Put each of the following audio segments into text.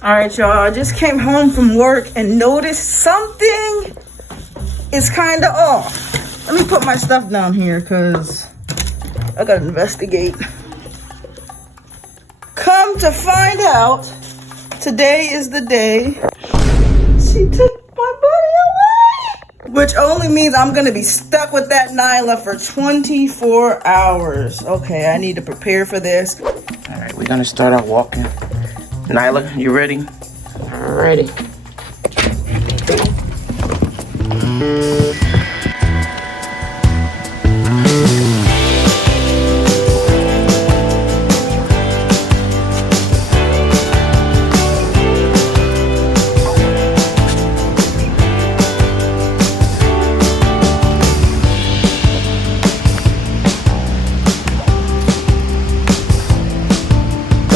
All right, y'all, I just came home from work and noticed something is kind of off. Let me put my stuff down here because I gotta investigate. Come to find out, today is the day she took my buddy away. Which only means I'm gonna be stuck with that Nyla for 24 hours. Okay, I need to prepare for this. All right, we're gonna start out walking. Nyla, you ready? Ready.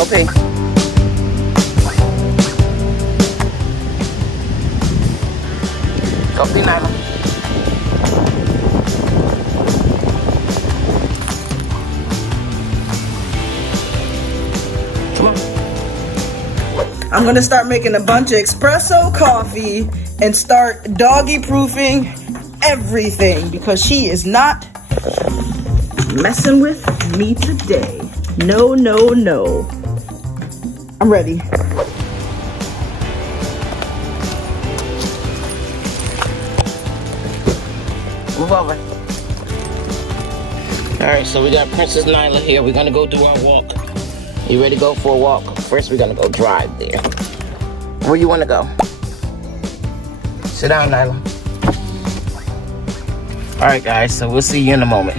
Okay. Copy, Nyla. Come on. I'm gonna start making a bunch of espresso coffee and start doggy proofing everything because she is not messing with me today. No, no, no. I'm ready. Move over. All right, so we got Princess Nyla here. We're gonna go do our walk. You ready to go for a walk? First, we're gonna go drive there. Where you wanna go? Sit down, Nyla. All right, guys, so we'll see you in a moment.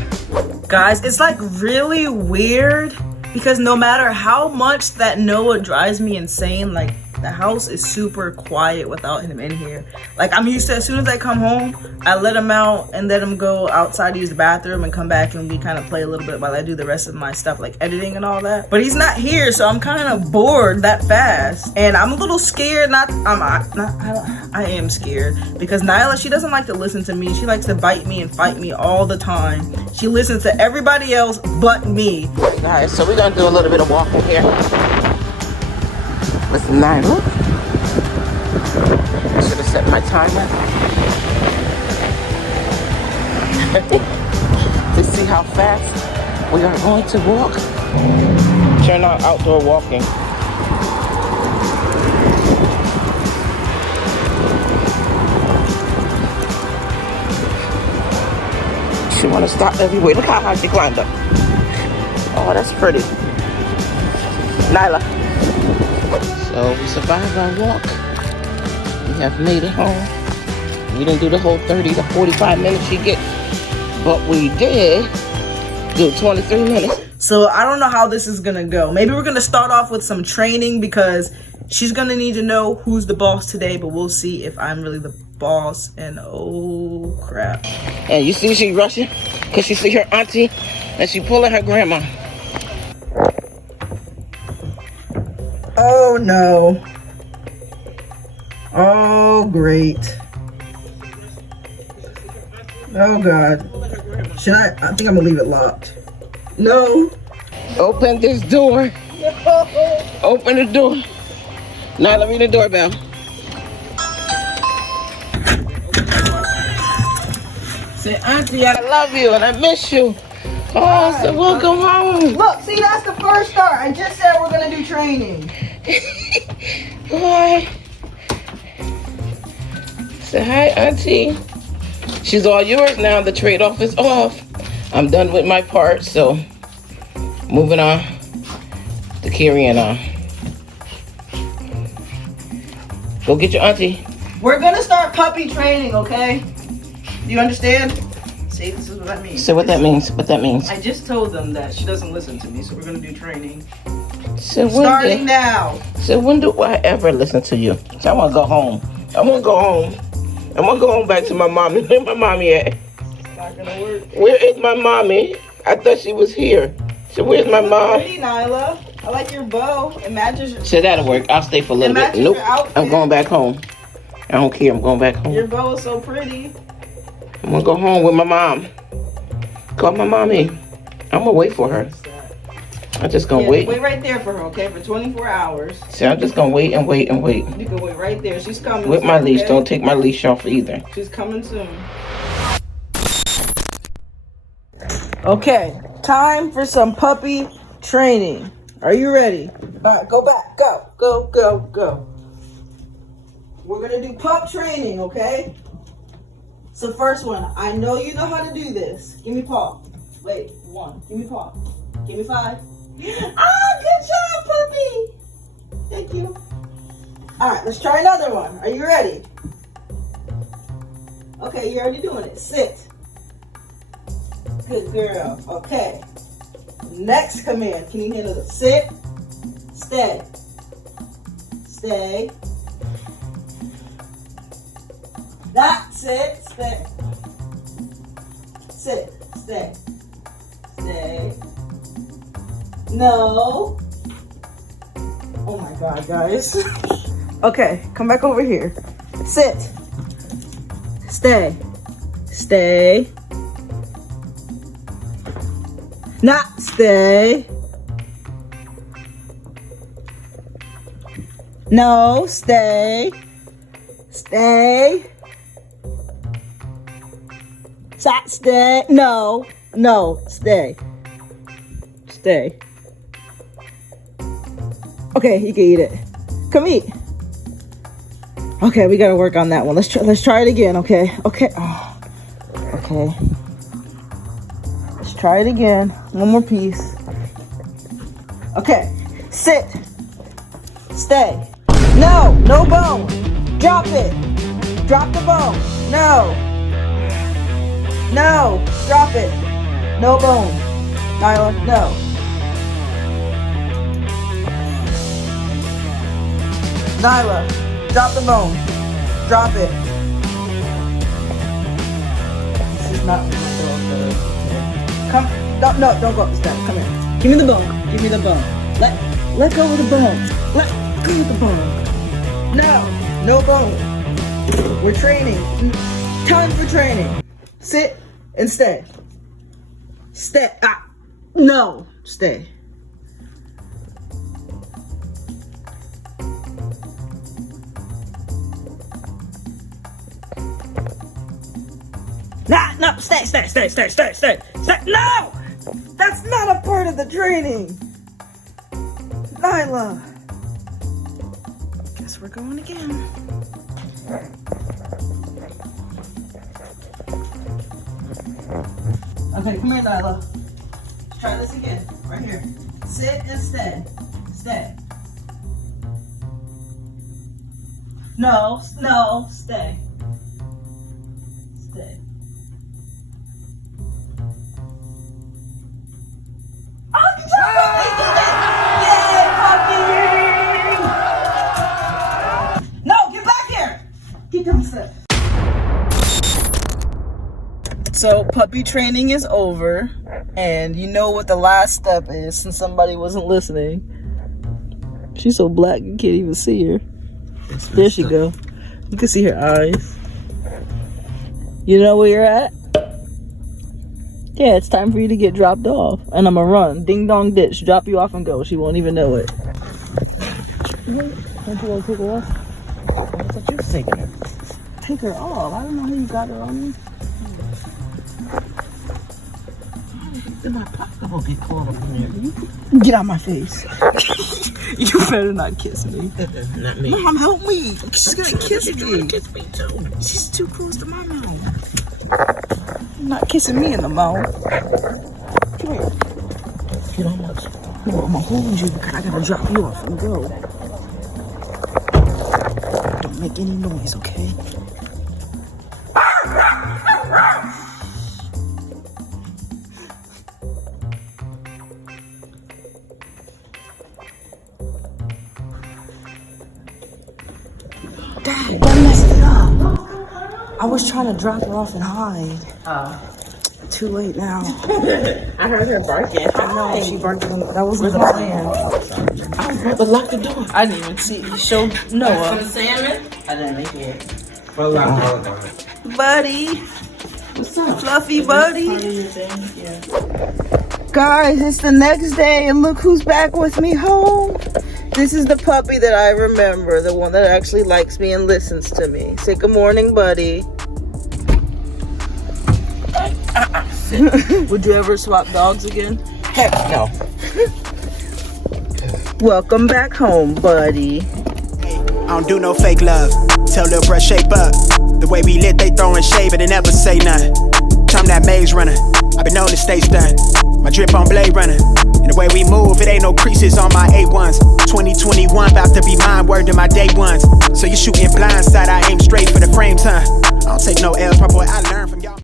Guys, it's like really weird because no matter how much that Noah drives me insane, like the house is super quiet without him in here. Like I'm used to, as soon as I come home, I let him out and let him go outside to use the bathroom and come back and we kind of play a little bit while I do the rest of my stuff like editing and all that. But he's not here, so I'm kind of bored that fast. And I'm a little scared, I am scared because Nyla, she doesn't like to listen to me. She likes to bite me and fight me all the time. She listens to everybody else but me. Guys, so we're gonna do a little bit of walking here. Listen, Nyla. I should have set my timer to see how fast we are going to walk. Turn on outdoor walking. She want to stop everywhere. Look how high she climbed up. Oh, that's pretty. Nyla. So we survived our walk. We have made it home. We didn't do the whole 30 to 45 minutes she gets, but we did do 23 minutes. So I don't know how this is gonna go. Maybe we're gonna start off with some training because she's gonna need to know who's the boss today, but we'll see if I'm really the boss. And oh crap. And you see she rushing because she see her auntie and she pulling her grandma. Oh no. Oh great. Oh god. Should I think I'm gonna leave it locked. No. Open this door. No. Open the door. Now let me ring the doorbell. Say, Auntie, I love you and I miss you. Oh, so welcome home. Look, see, that's the first start. I just said we're gonna do training. Boy. Say hi, Auntie. She's all yours now. The trade-off is off. I'm done with my part, so moving on to carrying on. Go get your auntie. We're gonna start puppy training, okay? Do you understand? See, this is what I mean. So what that means? What that means? I just told them that she doesn't listen to me, so we're gonna do training. So Starting now. So when do I ever listen to you? So I wanna go home. I wanna go home. I wanna go home back to my mommy. Where my mommy at? It's not gonna work. Where is my mommy? I thought she was here. So where's my mom? Pretty, Nyla. I like your bow. It matches. So that'll work. I'll stay for a little bit. Nope. I'm going back home. I don't care. I'm going back home. Your bow is so pretty. I'm gonna go home with my mom. Call my mommy. I'm gonna wait for her. I'm just gonna wait. Wait right there for her, okay? For 24 hours. See, I'm just gonna wait and wait and wait. You can wait right there. She's coming. With my leash. Okay? Don't take my leash off either. She's coming soon. Okay, time for some puppy training. Are you ready? All right, go back. Go, go, go, go. We're gonna do pup training, okay? So first one, I know you know how to do this. Give me paw. Wait, 1. Give me paw. Give me 5. Ah, good job, puppy. Thank you. All right, let's try another one. Are you ready? Okay, you're already doing it. Sit. Good girl. Okay. Next command. Can you handle it? Sit. Stay. Stay. That's it. Stay. Sit. Stay. Stay. No. Oh my God, guys. Okay, come back over here. Sit. Stay. Stay. Not stay. No, stay. Stay. Stay. No. No, stay. Stay. Okay, you can eat it. Come eat. Okay, we gotta work on that one. Let's try it again, okay? Okay. Oh, okay. Let's try it again. One more piece. Okay. Sit. Stay. No, no bone. Drop it. Drop the bone. No. No. Drop it. No bone. Nyla, no. Nyla, drop the bone. Drop it. This is not good. Come. No, don't go up the step. Come here. Give me the bone. Give me the bone. Let go of the bone. Let go of the bone. No bone. We're training. Time for training. Sit and stay. Stay. Ah. No. Stay. No, stay. No! That's not a part of the training. Nyla. Guess we're going again. Okay, come here, Nyla. Let's try this again. Right here. Sit and stay. Stay. No, stay. Stay. Oh, good job! Yay, puppy! No, get back here! Keep coming, sit. So, puppy training is over, and you know what the last step is since somebody wasn't listening. She's so black you can't even see her. There she go. You can see her eyes. You know where you're at? Yeah, it's time for you to get dropped off. And I'm gonna run. Ding dong ditch. Drop you off and go. She won't even know it. Don't you want to take her off? I thought you was taking her. Take her off. I don't know how you got her on me. Then my pocket will get caught up in there. Get out my face. You better not kiss me. Not me. Mom, help me. She's gonna kiss me. Kiss me too. She's too close to my mouth. You're not kissing me in the mouth. Come here. You know what? No, I'm gonna hold you because I gotta drop you off and go. Don't make any noise, okay? Dad, I messed it up. I was trying to drop her off and hide. Too late now. I heard her barking. I know, she barked. That wasn't the plan. I was about to lock the door. I didn't even see it. Show Noah. Some salmon? I didn't make it. Buddy. What's up? Fluffy buddy. Yeah. Guys, it's the next day and look who's back with me home. This is the puppy that I remember, the one that actually likes me and listens to me. Say good morning, buddy. Would you ever swap dogs again? Heck no. Welcome back home, buddy. I don't do no fake love. Tell little bruh shape up. The way we lit, they throwing shade, but they never say nothing. I'm that maze runner. I've been on the stage done. My drip on Blade Runner. And the way we move, it ain't no creases on my A1s. 2021 about to be mine, word to my day ones. So you shooting blindside, I aim straight for the frames, huh? I don't take no L's, my boy, I learn from